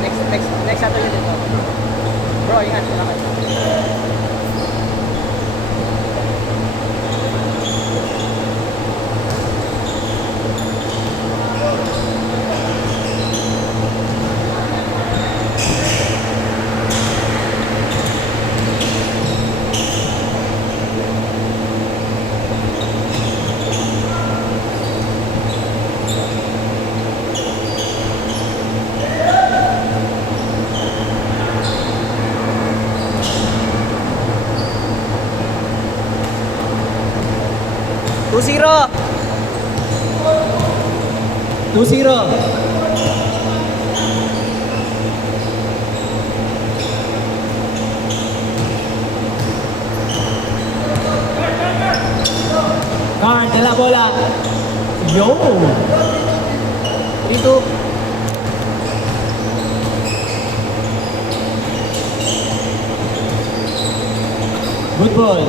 Next ato yun dito. Bro, ingat mo na kayo. Two zero. 2-0. Card, dala bola. Yo! 3-2. Good ball.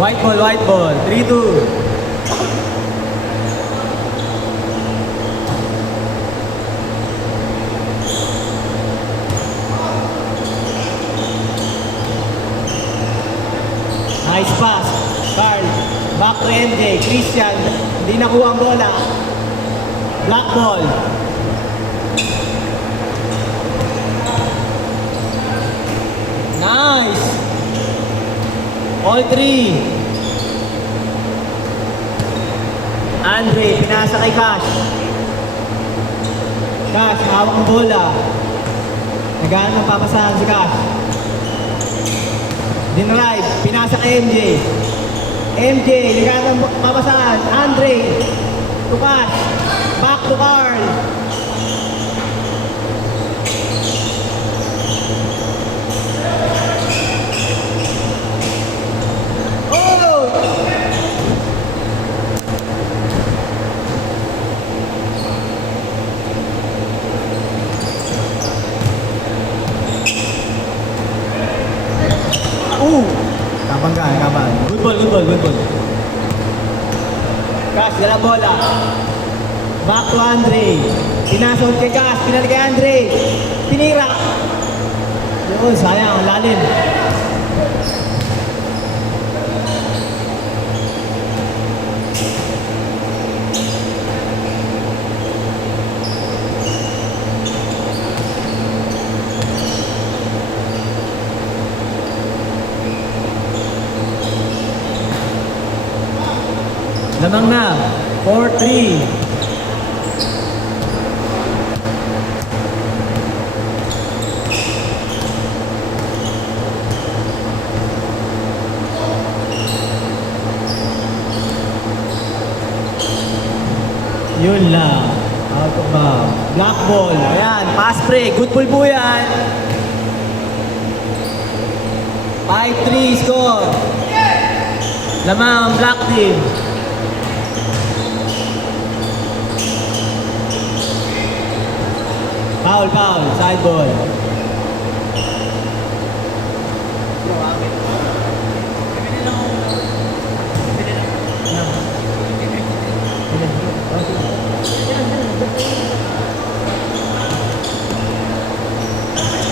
White ball. 3-2. Nice pass. Carl. Back to MJ. Christian. Hindi nakuha ang bola. Black ball. Nice. All three. Andre, pinasa kay Cash. Cash, hawak ang bola. Nagaan ng papasahan si Cash. Dinrive, pinasa kay MJ. MJ, nagaan ng papasahan. Andre, to Cash. Back to Carl. Kabang. Good ball. Cash, dala bola. Back to Andre. Pinasok kay Cash, pinali kay Andre. Pinira. Yun, sayang, lalim. Lamang na, 4-3. Yun lang. Out of bounds. Black ball. Ayan, pass break. Good ball po yan. 5-3 score. Lamang ang black team. Foul, side ball.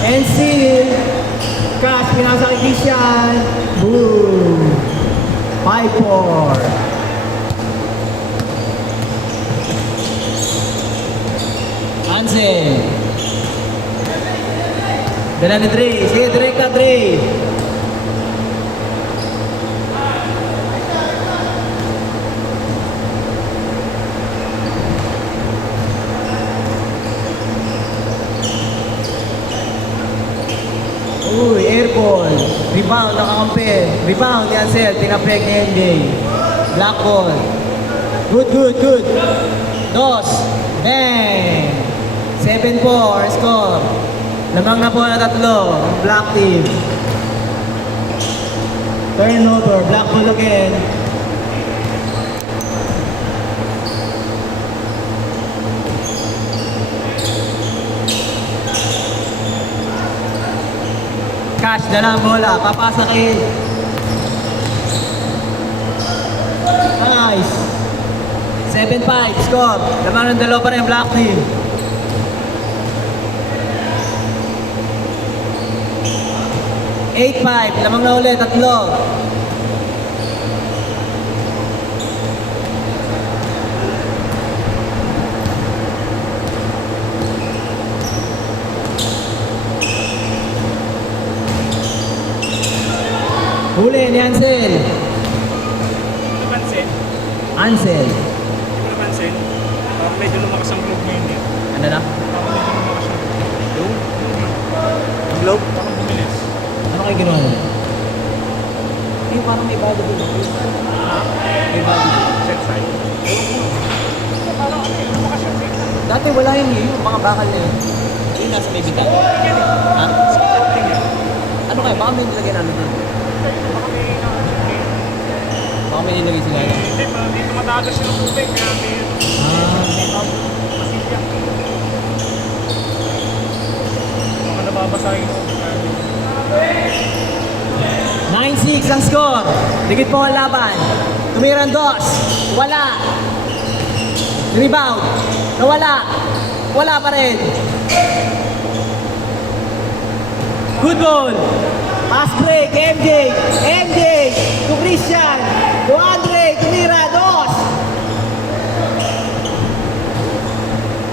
And seal. Cash, pinasa kay Christian. Boom. 5-4. Hansen. Dala ni Dre. Sige, direct ka, Dre. Uy, airball. Rebound, nakakampi. Rebound, Yancel. Pinapeg ni MJ. Black ball. Good. Dos. Bang. 7-4 score. Lamang na po na 3. Black team. Turnover. Black ball again. Cash, dala ang bola. Papasa kay. Nice. 7-5. 11-5, score. Lamang ng dalawa pa rin, black team. Eight-five, lamang na ulit, tatlo. Huli ni Ansel. Napansin? Ansel. Hindi ko napansin. Parang medyo lumakas ang globe ngayon eh. Ano na? Parang medyo lumakas ang globe. Ang globe? Parang bumilis. Ano kayo ginawa nila? Yung parang may bago dun. May bago dun. Set side. Parang ano yun, lumakas yung signal. Dati wala yun eh, yung mga bakal na yun. Yung nasa may bitaw. Ha? Ano kayo? Baka may nilagay namin dun. Baka may nilagay sila. Hindi, parang dito matagas yung tubig. Kaya may masilya. Baka nababasa yung tubig. 9-6 ang score. Dikit po ang laban. Tumirang dos. Wala. Rebound. Nawala. Wala pa rin. Good ball. Pass break. MJ. MJ. To Christian. To Andre. Tumira. Dos.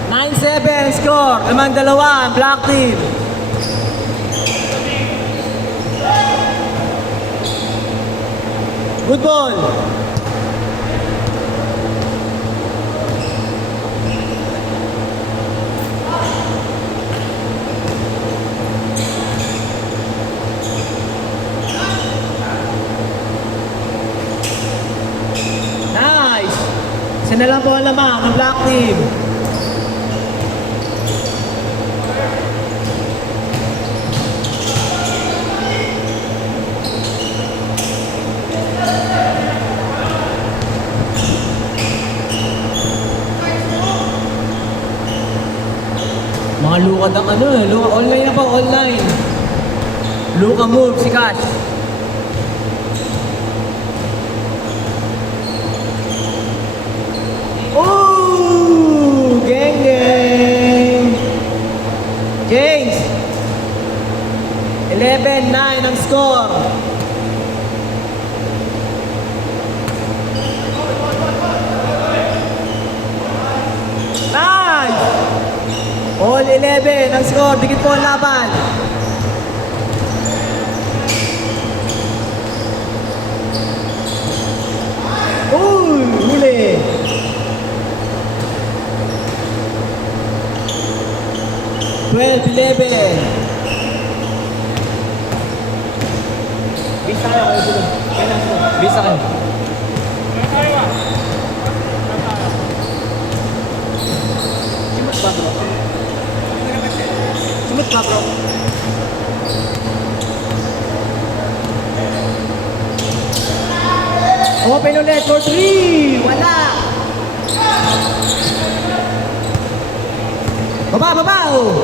9-7 score. Lamang dalawa ang black team. Good ball. Nice. Isa na lang po ang lamang ng black team. Mga lukad ang ano eh. Luka, online na pa, online. Luka move, si Cash. Ooh! Gang gang! James! 11-9 ang score. Nice! All 11 ang score. Dikit po ang laban. Uy! Huli! Twelve, 11. Bisa kayo kayo sila. Bisa kayo. Wala tayo ah. Wala tayo. Simot pa bro. Simot pa bro. Open ulit for 3. Wala. Baba, baba. Oh.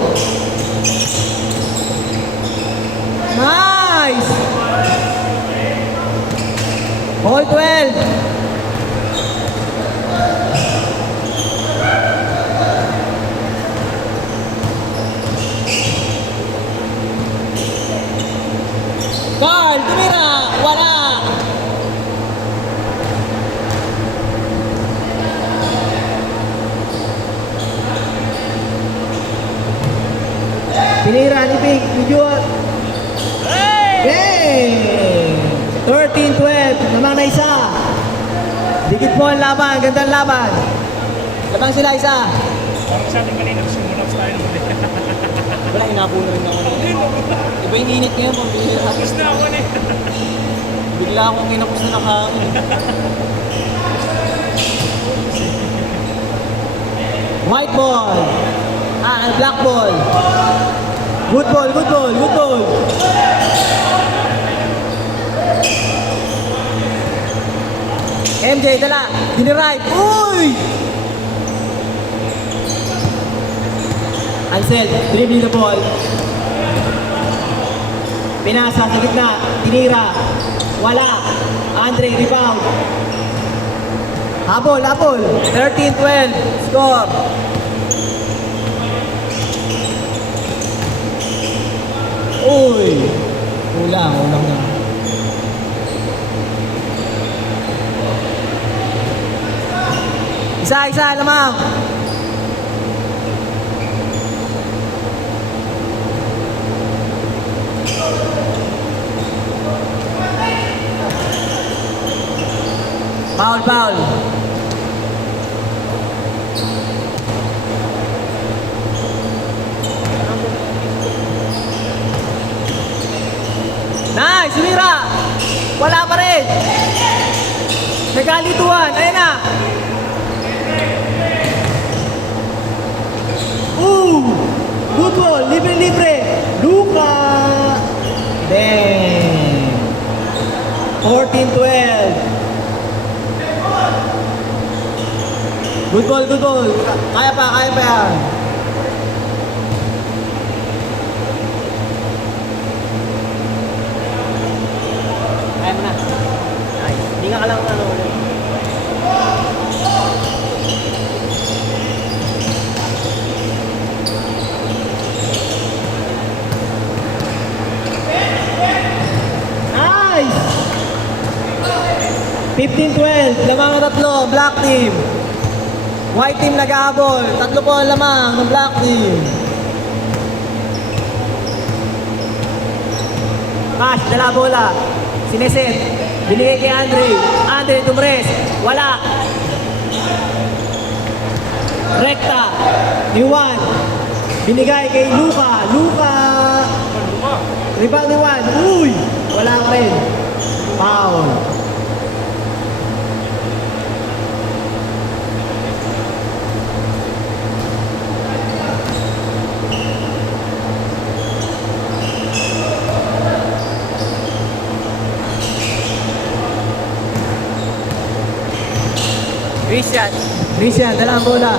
Nice. All 12. Carl, tumira. Wala. Pinira ni Big, ni Juat. Hey! 13-12, namang na isa. Dikit po ang laban, gandang laban. Labang sila isa. Parang sa ating kanina, simulops tayo ng ulit. Wala, inapuno rin ako. Iba yung init ngayon, pambihira. Tapos na ako na eh. Bigla akong kinapos na nakahangin. White ball. Black ball. Good ball, good ball, good ball. MJ, dala. Dinirive. Uy! Ansel, dribbling the ball. Pinasa sa gitna. Tinira. Wala. Andre, rebound. Habol, habol. 13-12. Score. Uy. Ulang na. Isa lamang. Foul. Nice, sumira. Wala pa rin. Nagkalituan. Ayan na. Good ball. Libre. Luka. Dang. 14-12. Good ball. Kaya pa yan. Kaya mo na. Nice. Hindi nga ka lang ano. Nice! 15-12. Lamang na tatlo. Black team. White team nag-aabol. Tatlo po ang lamang ng black team. Cash, dala bola. Sineset. Binigay kay Andre. Andre tumres. Wala. Rekta. Ni Juan. Binigay kay Luka. Rebound ni Juan. Uy! Wala ka rin. Foul. Christian, dala ang bola.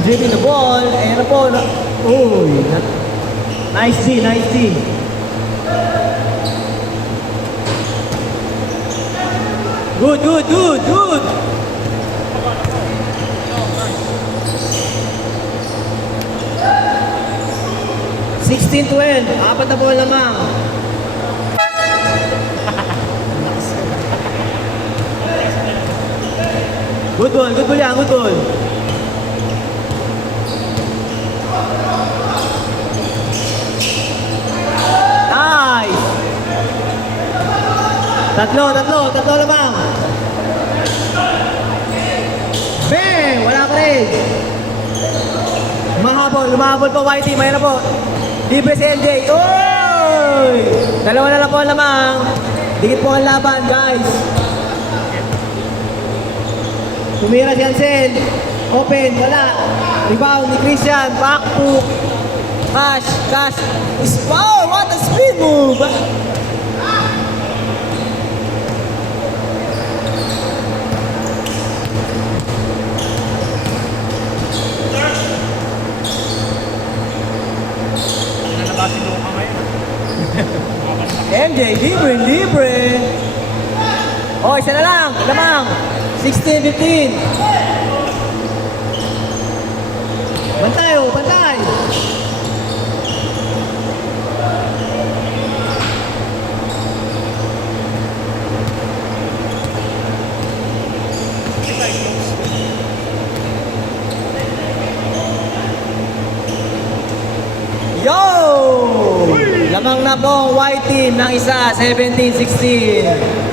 Dribbling the ball. Ayan na po. Uy. Nice D. Good. 16-12. Apat na bola lamang. Good ball yan, good ball. Nice! Tatlo lamang. Bang! Wala pa rin. Mahabol po Whitey, may na po. Libre si LJ. Oy! Dalawa na lang po ang lamang. Dikit po ang laban, guys. Tumira si Ansel. Open, wala. Rebound ni Christian. Back to Cash. Wow, what a speed move. Nalabasin mo ka ngayon. MJ, libre. Oh, isa na lang. Lamang. 16-15. Bantay. Yo! Lamang na po ang white team ng isa, 17-16.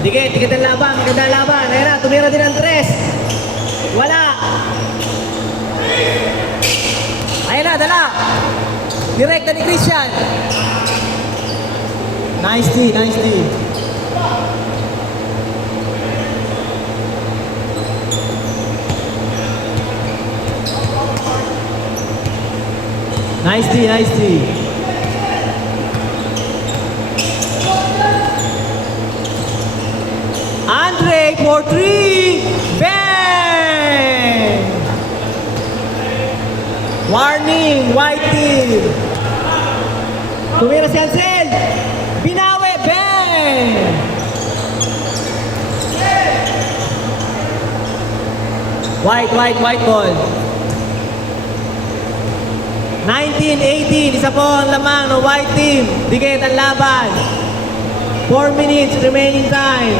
Dikit ang laban, maganda ang laban. Ayan na, tumira din ang tres. Wala. Ayan na, dala. Direkta ni Christian. Nice D. Nice D. Andre for 3. Bang! Warning, white team. Tumira si Ansel. Binawi, Ben! White ball. 19-18, isa po ang lamang ng white team. Dikit ang laban. 4 minutes remaining time.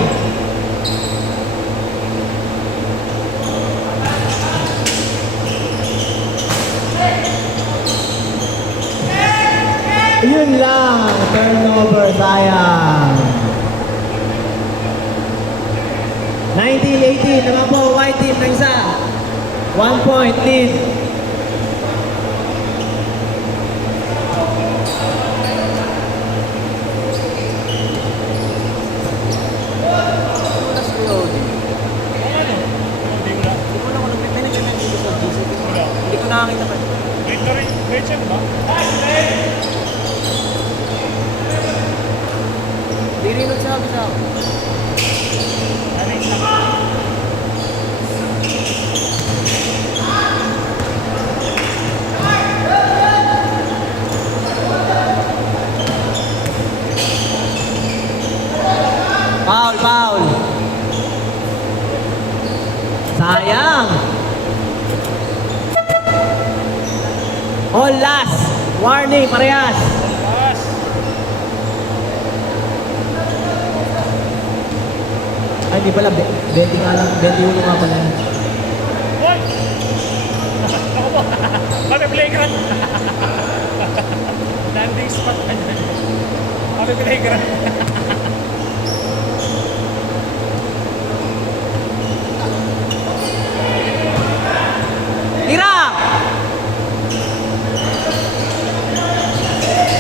Yun lang, turnover, sayang. 19-18, naman po, white team na isa. 1 point lead. Hindi ko nakakita pa. Wait, check ba? Hindi rin nagsabi sa ako. Foul. Sayang. All last. Warning, parehas. Pass. Ay, di pala. 20 nga lang. 21 nga pala. Hoy! Ako po. Kami playground. Landing spot na dyan. Kami playground. Tira!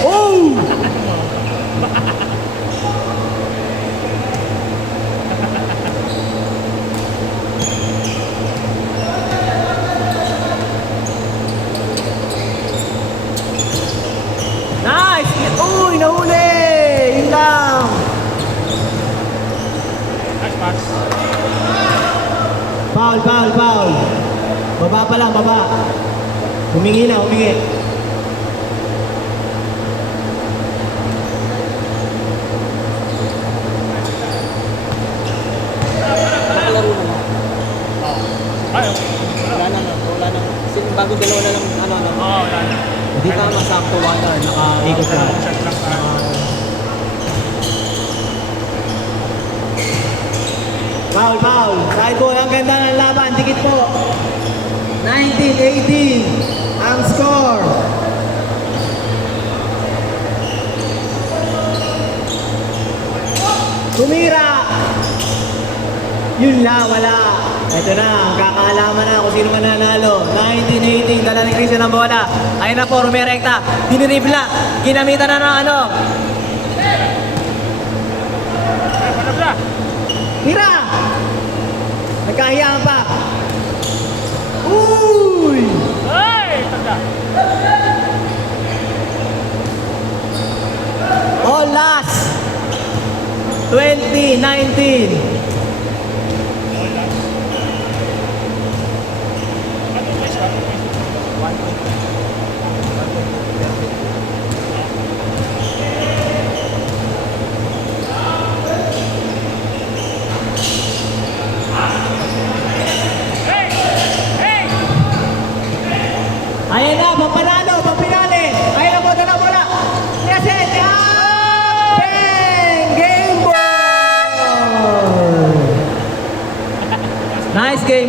Oh! Nice! Uy, nahuli! Yun lang! Nice pass. Foul. Baba pa lang, baba. Humingi na, humingi. Nakalaro naman. Ay, Wala na. Bago dalawa na lang, wala na. Hindi tama, sakto, water. Nakaikot ka. Shot lang tayo. Foul. Side ball, ang ganda ng laban. Dikit po. 19-18 ang score. Tumira. Yun lang, wala. Ito na, ang kakaalaman na kung sino mananalo. 19-18, dala ni Christian ang bola. Ayun na po, rumirekta. Diniribla. Ginamitan na ng ano. Ay, hanap na. Tira! Nagkahiyaan pa. Uy! Ay, tanda. All last. 20-19. Ayan na, pampanalo, pampinali. Ayan na po, dala bola. Yes, it. Bang! Game ball! Nice game.